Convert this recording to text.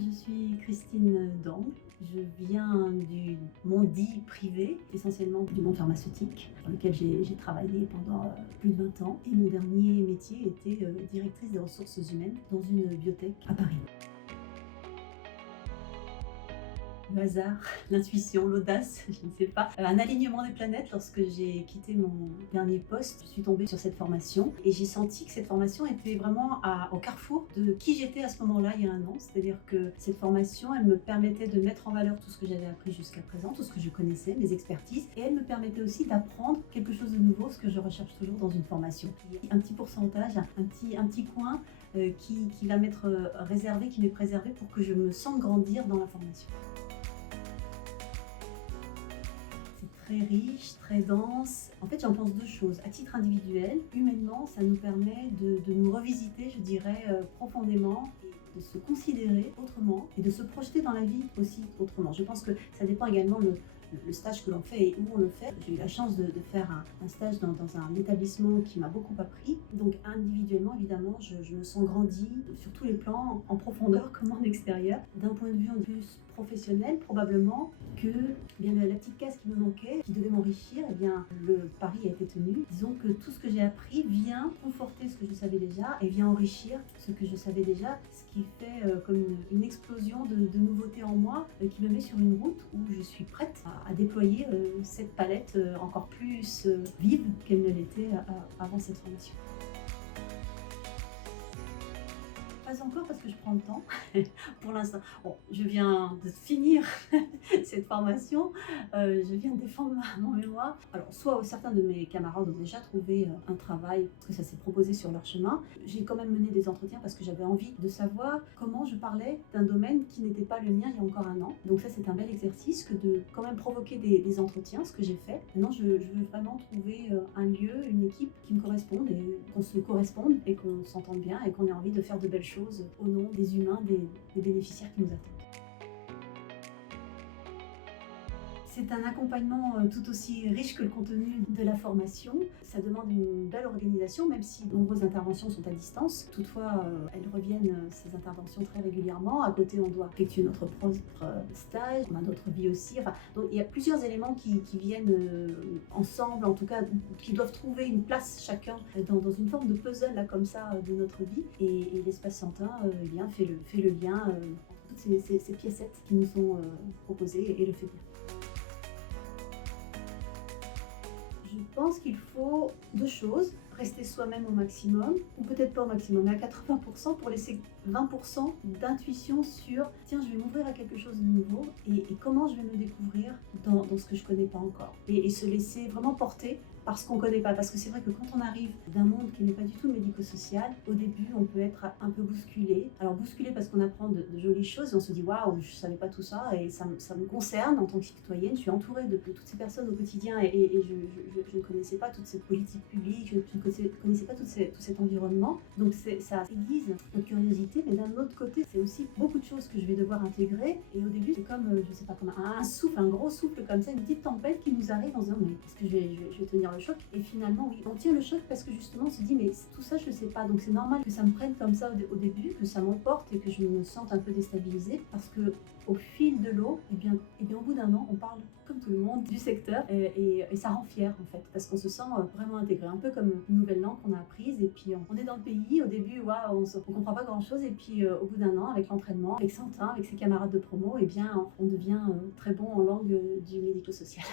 Je suis Christine Dang. Je viens du monde dit privé, essentiellement du monde pharmaceutique, dans lequel j'ai travaillé pendant plus de 20 ans. Et mon dernier métier était directrice des ressources humaines dans une biotech à Paris. Le hasard, l'intuition, l'audace, je ne sais pas. Un alignement des planètes. Lorsque j'ai quitté mon dernier poste, je suis tombée sur cette formation et j'ai senti que cette formation était vraiment au carrefour de qui j'étais à ce moment-là, il y a un an. C'est-à-dire que cette formation, elle me permettait de mettre en valeur tout ce que j'avais appris jusqu'à présent, tout ce que je connaissais, mes expertises, et elle me permettait aussi d'apprendre quelque chose de nouveau, ce que je recherche toujours dans une formation. Un petit pourcentage, un petit coin qui va m'être réservé, qui m'est préservé pour que je me sente grandir dans la formation. Très riche, très dense. En fait, j'en pense deux choses. À titre individuel, humainement, ça nous permet de nous revisiter, je dirais, profondément et de se considérer autrement et de se projeter dans la vie aussi autrement. Je pense que ça dépend également le stage que l'on fait et où on le fait. J'ai eu la chance de faire un stage dans un établissement qui m'a beaucoup appris. Donc individuellement, évidemment, je me sens grandie sur tous les plans, en profondeur comme en extérieur. D'un point de vue en plus professionnel, probablement que eh bien, la petite case qui me manquait, qui devait m'enrichir, eh bien, le pari a été tenu. Disons que tout ce que j'ai appris vient conforter ce que je savais déjà et vient enrichir ce que je savais déjà, ce qui fait comme une explosion de nouveautés en moi qui me met sur une route où je suis prête à déployer cette palette encore plus vive qu'elle ne l'était avant cette formation. Pas encore parce que je prends le temps pour l'instant. Bon, je viens de finir cette formation, je viens de défendre mon mémoire. Alors, soit certains de mes camarades ont déjà trouvé un travail, parce que ça s'est proposé sur leur chemin. J'ai quand même mené des entretiens parce que j'avais envie de savoir comment je parlais d'un domaine qui n'était pas le mien il y a encore un an. Donc ça, c'est un bel exercice que de quand même provoquer des entretiens, ce que j'ai fait. Maintenant, je veux vraiment trouver un lieu, une équipe qui me corresponde et qu'on se corresponde et qu'on s'entende bien et qu'on ait envie de faire de belles choses au nom des humains, des bénéficiaires qui nous attendent. C'est un accompagnement tout aussi riche que le contenu de la formation. Ça demande une belle organisation, même si de nombreuses interventions sont à distance. Toutefois, elles reviennent, ces interventions, très régulièrement. À côté, on doit effectuer notre propre stage, on a notre vie aussi. Enfin, donc, il y a plusieurs éléments qui viennent ensemble, en tout cas, qui doivent trouver une place chacun dans une forme de puzzle là, comme ça, de notre vie. Et l'espace Santin eh bien, fait le lien entre toutes ces piécettes qui nous sont proposées et le fait bien. Je pense qu'il faut deux choses, rester soi-même au maximum, ou peut-être pas au maximum, mais à 80% pour laisser 20% d'intuition sur tiens, je vais m'ouvrir à quelque chose de nouveau et comment je vais me découvrir dans ce que je connais pas encore. Et se laisser vraiment porter par ce qu'on connaît pas. Parce que c'est vrai que quand on arrive d'un monde qui n'est pas du tout médico-social, au début on peut être un peu bousculé. Alors bousculé parce qu'on apprend de jolies choses et on se dit waouh, je savais pas tout ça et ça me concerne en tant que citoyenne. Je suis entourée de toutes ces personnes au quotidien et je ne connaissais pas toute cette politique publique, je ne connaissais pas tout cet environnement. Donc ça aiguise notre curiosité, mais d'un autre côté, c'est aussi beaucoup de choses que je vais devoir intégrer. Et au début, c'est comme, je sais pas, comme un souffle, un gros souffle comme ça, une petite tempête qui nous arrive en se disant mais est-ce que je vais tenir le choc? Et finalement, oui, on tient le choc parce que justement, on se dit mais tout ça, je ne sais pas. Donc c'est normal que ça me prenne comme ça au début, que ça m'emporte et que je me sente un peu déstabilisée parce que au fil de l'eau, au bout d'un an, on parle comme tout le monde du secteur et ça rend fier en fait parce qu'on se sent vraiment intégré, un peu comme une nouvelle langue qu'on a apprise et puis on est dans le pays. Au début, waouh, on comprend pas grand chose et puis au bout d'un an, avec l'entraînement, avec Santin, avec ses camarades de promo, eh bien, on devient très bon en langue du médico-social.